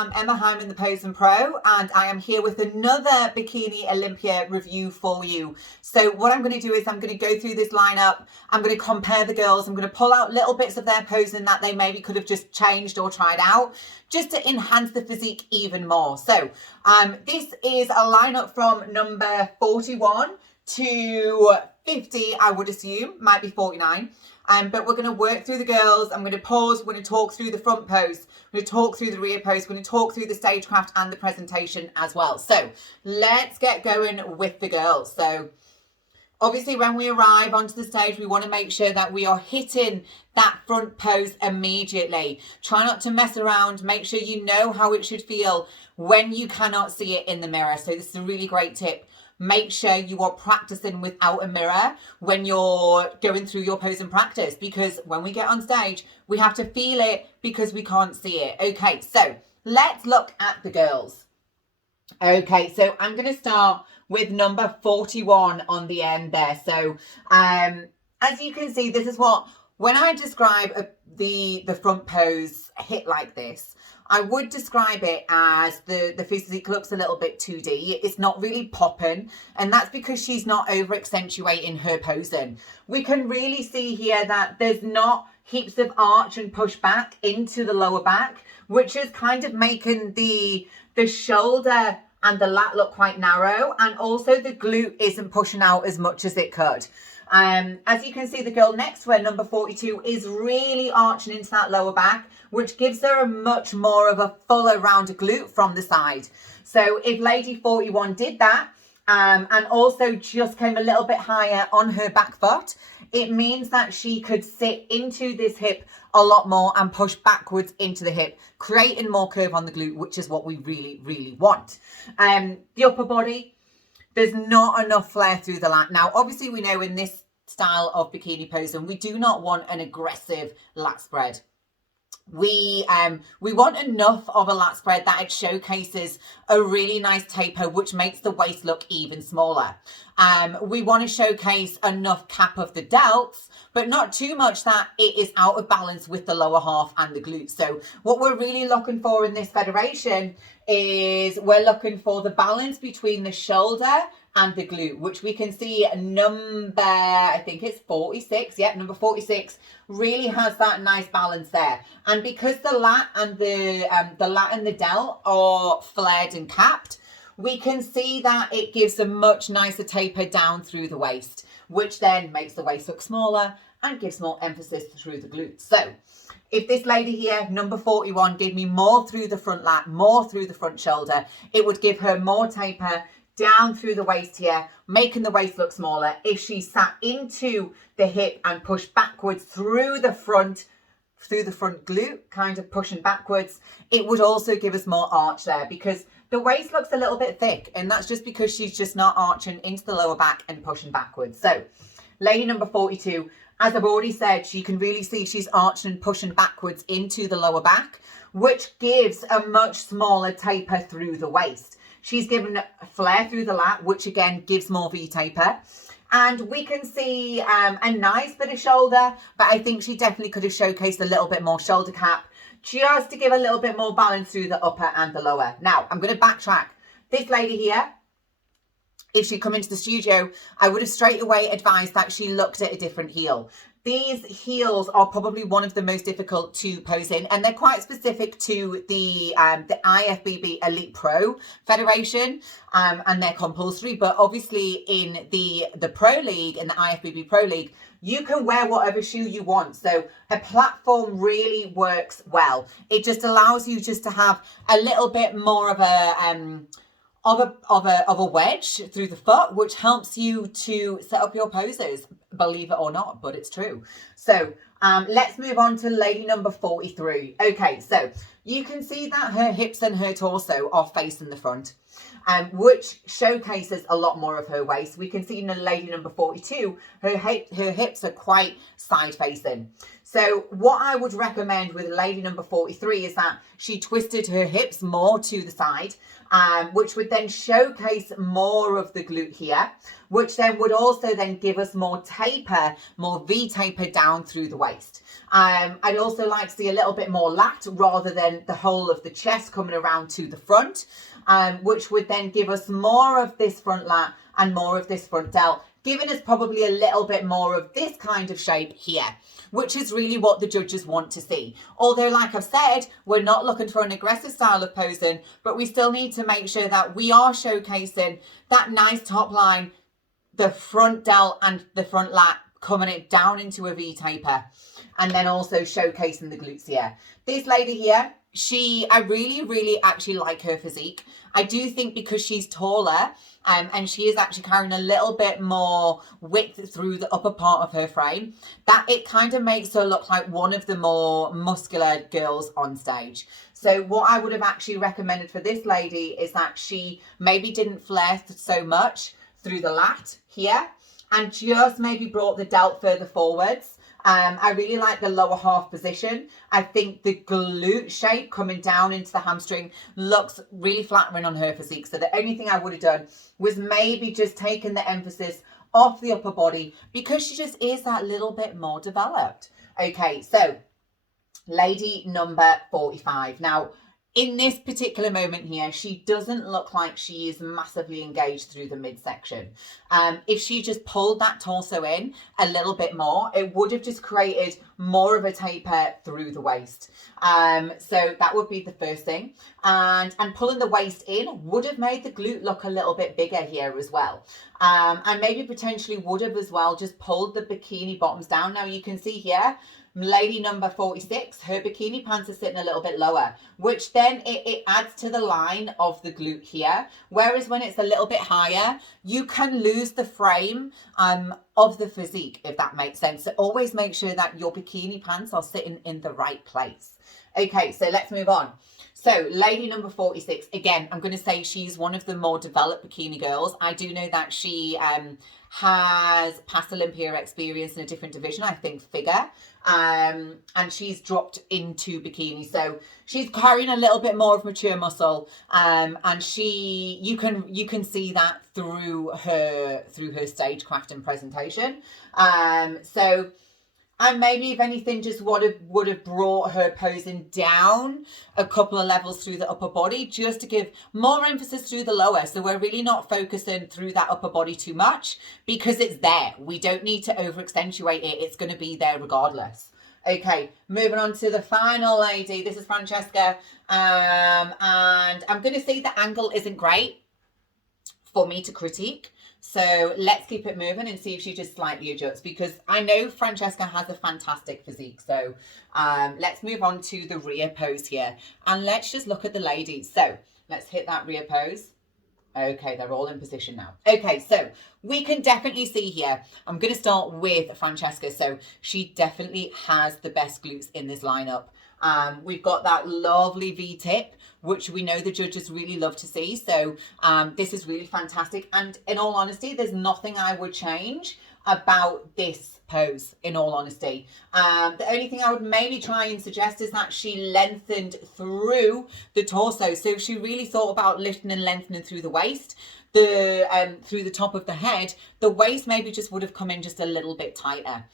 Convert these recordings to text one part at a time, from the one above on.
am Emma Hyman, the Posing Pro, and I am here with another Bikini Olympia review for you. So what I'm going to do is I'm going to go through this lineup. I'm going to compare the girls. I'm going to pull out little bits of their posing that they maybe could have just changed or tried out, just to enhance the physique even more. So this is a lineup from number 41 to 50, I would assume, might be 49. But we're going to work through the girls. I'm going to pause. We're going to talk through the front pose. We're going to talk through the rear pose. We're going to talk through the stagecraft and the presentation as well. So let's get going with the girls. So obviously when we arrive onto the stage, we want to make sure that we are hitting that front pose immediately. Try not to mess around. Make sure you know how it should feel when you cannot see it in the mirror. So this is a really great tip. Make sure you are practicing without a mirror when you're going through your pose and practice, because when we get on stage, we have to feel it because we can't see it. Okay, so let's look at the girls. Okay, so I'm going to start with number 41 on the end there. So as you can see, this is what, when I describe the front pose hit like this, I would describe it as the physique looks a little bit 2D. It's not really popping, and that's because she's not over accentuating her posing. We can really see here that there's not heaps of arch and push back into the lower back, which is kind of making the shoulder and the lat look quite narrow, and also the glute isn't pushing out as much as it could. As you can see, the girl next to her, number 42, is really arching into that lower back, which gives her a much more of a fuller rounded glute from the side. So if lady 41 did that, and also just came a little bit higher on her back foot, it means that she could sit into this hip a lot more and push backwards into the hip, creating more curve on the glute, which is what we really, really want. The upper body, there's not enough flare through the lat. Now, obviously, we know in this style of bikini posing, we do not want an aggressive lat spread. We want enough of a lat spread that it showcases a really nice taper, which makes the waist look even smaller. We want to showcase enough cap of the delts, but not too much that it is out of balance with the lower half and the glutes. So what we're really looking for in this federation is we're looking for the balance between the shoulder and the glute, which we can see number, I think it's 46. Yep, number 46 really has that nice balance there. And because the lat and the delt are flared and capped, we can see that it gives a much nicer taper down through the waist, which then makes the waist look smaller and gives more emphasis through the glutes. So if this lady here, number 41, gave me more through the front lat, more through the front shoulder, it would give her more taper down through the waist here, making the waist look smaller. If she sat into the hip and pushed backwards through the front glute, kind of pushing backwards, it would also give us more arch there, because the waist looks a little bit thick, and that's just because she's just not arching into the lower back and pushing backwards. So lady number 42, as I've already said, you can really see she's arching and pushing backwards into the lower back, which gives a much smaller taper through the waist. She's given a flare through the lat, which again gives more V taper. And we can see a nice bit of shoulder, but I think she definitely could have showcased a little bit more shoulder cap, just to give a little bit more balance through the upper and the lower. Now, I'm going to backtrack. This lady here, if she'd come into the studio, I would have straight away advised that she looked at a different heel. These heels are probably one of the most difficult to pose in, and they're quite specific to the IFBB Elite Pro Federation, and they're compulsory. But obviously in the Pro League, in the IFBB Pro League, you can wear whatever shoe you want. So a platform really works well. It just allows you just to have a little bit more of a wedge through the foot, which helps you to set up your poses, believe it or not, but it's true. So let's move on to lady number 43. Okay, so you can see that her hips and her torso are facing the front, which showcases a lot more of her waist. We can see in lady number 42, her hips are quite side facing. So what I would recommend with lady number 43 is that she twisted her hips more to the side, which would then showcase more of the glute here, which then would also then give us more taper, more V taper down through the waist. I'd also like to see a little bit more lat rather than the whole of the chest coming around to the front, which would then give us more of this front lat and more of this front delt, giving us probably a little bit more of this kind of shape here, which is really what the judges want to see. Although, like I've said, we're not looking for an aggressive style of posing, but we still need to make sure that we are showcasing that nice top line, the front delt and the front lat coming it down into a V taper, and then also showcasing the glutes here. This lady here, I really actually like her physique. I do think because she's taller, and she is actually carrying a little bit more width through the upper part of her frame, that it kind of makes her look like one of the more muscular girls on stage. So what I would have actually recommended for this lady is that she maybe didn't flare so much through the lat here, and just maybe brought the delt further forwards. I really like the lower half position. I think the glute shape coming down into the hamstring looks really flattering on her physique. So the only thing I would have done was maybe just taken the emphasis off the upper body, because she just is that little bit more developed. Okay, so lady number 45. Now, in this particular moment here, she doesn't look like she is massively engaged through the midsection. If she just pulled that torso in a little bit more, it would have just created more of a taper through the waist. So that would be the first thing. And pulling the waist in would have made the glute look a little bit bigger here as well. And maybe potentially would have as well just pulled the bikini bottoms down. Now you can see here, lady number 46, her bikini pants are sitting a little bit lower, which then it adds to the line of the glute here. Whereas when it's a little bit higher, you can lose the frame of the physique, if that makes sense. So always make sure that your bikini pants are sitting in the right place. Okay, so let's move on. So lady number 46, again, I'm going to say she's one of the more developed bikini girls. I do know that she has past Olympia experience in a different division, I think figure, and she's dropped into bikini. So she's carrying a little bit more of mature muscle, and you can see that through her stagecraft and presentation. And maybe, if anything, just would have brought her posing down a couple of levels through the upper body, just to give more emphasis through the lower. So we're really not focusing through that upper body too much, because it's there. We don't need to over accentuate it. It's going to be there regardless. Okay, moving on to the final lady. This is Francesca. And I'm going to say the angle isn't great for me to critique. So let's keep it moving and see if she just slightly adjusts, because I know Francesca has a fantastic physique. So let's move on to the rear pose here, and let's just look at the ladies. So let's hit that rear pose. Okay, they're all in position now. Okay, so we can definitely see here, I'm going to start with Francesca. So she definitely has the best glutes in this lineup. We've got that lovely V-tip, which we know the judges really love to see. So this is really fantastic. And in all honesty, there's nothing I would change about this pose, in all honesty. The only thing I would maybe try and suggest is that she lengthened through the torso. So if she really thought about lifting and lengthening through the waist, through the top of the head, the waist maybe just would have come in just a little bit tighter,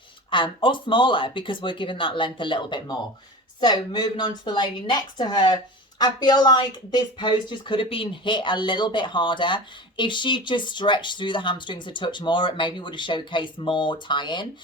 or smaller, because we're giving that length a little bit more. So moving on to the lady next to her, I feel like this pose just could have been hit a little bit harder. If she just stretched through the hamstrings a touch more, it maybe would have showcased more tie-in.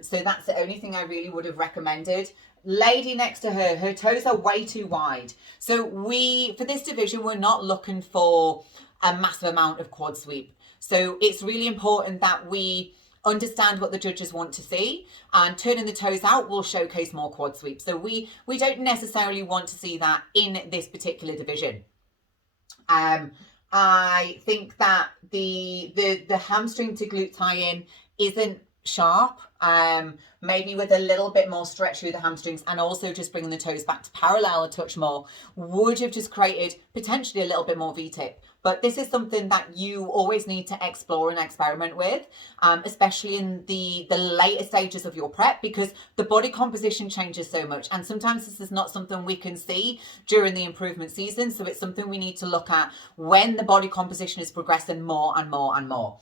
So that's the only thing I really would have recommended. Lady next to her, her toes are way too wide. So for this division, we're not looking for a massive amount of quad sweep. So it's really important that we understand what the judges want to see, and turning the toes out will showcase more quad sweep. So we don't necessarily want to see that in this particular division. I think that the hamstring to glute tie-in isn't sharp. maybe with a little bit more stretch through the hamstrings, and also just bringing the toes back to parallel a touch more, would have just created potentially a little bit more V-tip. But this is something that you always need to explore and experiment with, especially in the later stages of your prep, because the body composition changes so much. And sometimes this is not something we can see during the improvement season. So it's something we need to look at when the body composition is progressing more and more and more.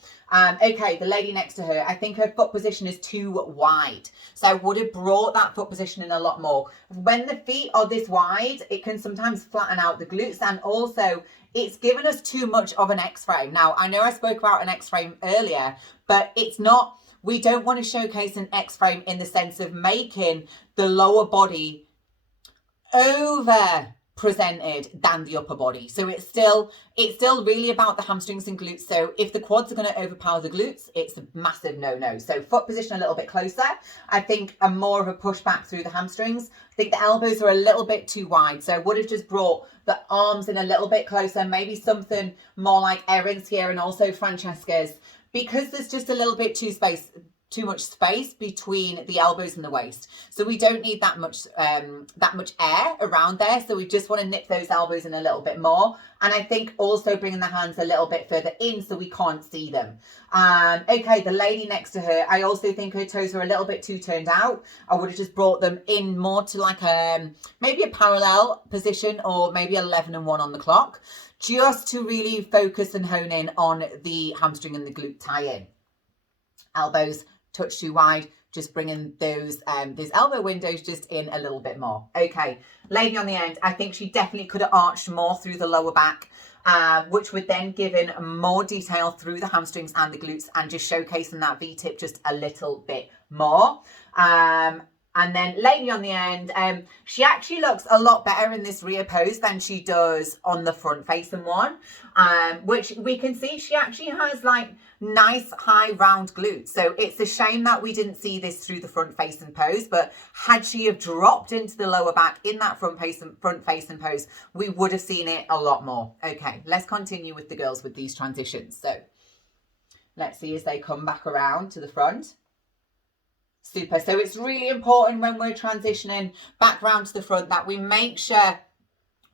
Okay, the lady next to her, I think her foot position is too wide. So I would have brought that foot position in a lot more. When the feet are this wide, it can sometimes flatten out the glutes, and also it's given us too much of an X-frame. Now, I know I spoke about an X-frame earlier, but it's not, we don't want to showcase an X-frame in the sense of making the lower body over presented than the upper body. So it's still really about the hamstrings and glutes. So if the quads are going to overpower the glutes, it's a massive no-no. So foot position a little bit closer. I think a more of a push back through the hamstrings. I think the elbows are a little bit too wide. So I would have just brought the arms in a little bit closer, maybe something more like Erin's here and also Francesca's, because there's just a little bit too much space between the elbows and the waist. So we don't need that much air around there. So we just want to nip those elbows in a little bit more. And I think also bringing the hands a little bit further in so we can't see them. Okay, the lady next to her, I also think her toes are a little bit too turned out. I would have just brought them in more to like maybe a parallel position, or maybe 11 and 1 on the clock, just to really focus and hone in on the hamstring and the glute tie-in. Elbows touch too wide, just bringing those elbow windows just in a little bit more. Okay, lady on the end, I think she definitely could have arched more through the lower back, which would then give in more detail through the hamstrings and the glutes, and just showcasing that V-tip just a little bit more. And then lady on the end, she actually looks a lot better in this rear pose than she does on the front facing one, which we can see she actually has like nice high round glutes. So it's a shame that we didn't see this through the front facing pose, but had she have dropped into the lower back in that front facing pose, we would have seen it a lot more. Okay, let's continue with the girls with these transitions. So let's see as they come back around to the front. Super. So it's really important when we're transitioning back round to the front that we make sure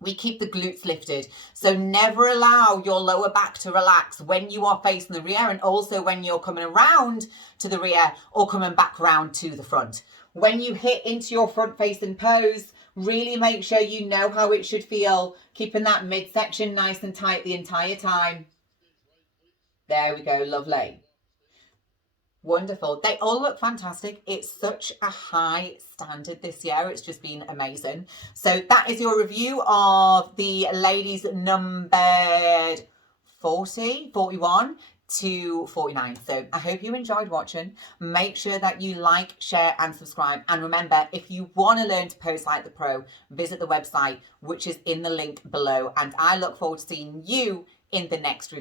we keep the glutes lifted. So never allow your lower back to relax when you are facing the rear, and also when you're coming around to the rear or coming back round to the front. When you hit into your front facing pose, really make sure you know how it should feel, keeping that midsection nice and tight the entire time. There we go. Lovely. Wonderful. They all look fantastic. It's such a high standard this year. It's just been amazing. So that is your review of the ladies numbered 40, 41 to 49. So I hope you enjoyed watching. Make sure that you like, share and subscribe. And remember, if you want to learn to pose like the pro, visit the website, which is in the link below. And I look forward to seeing you in the next review.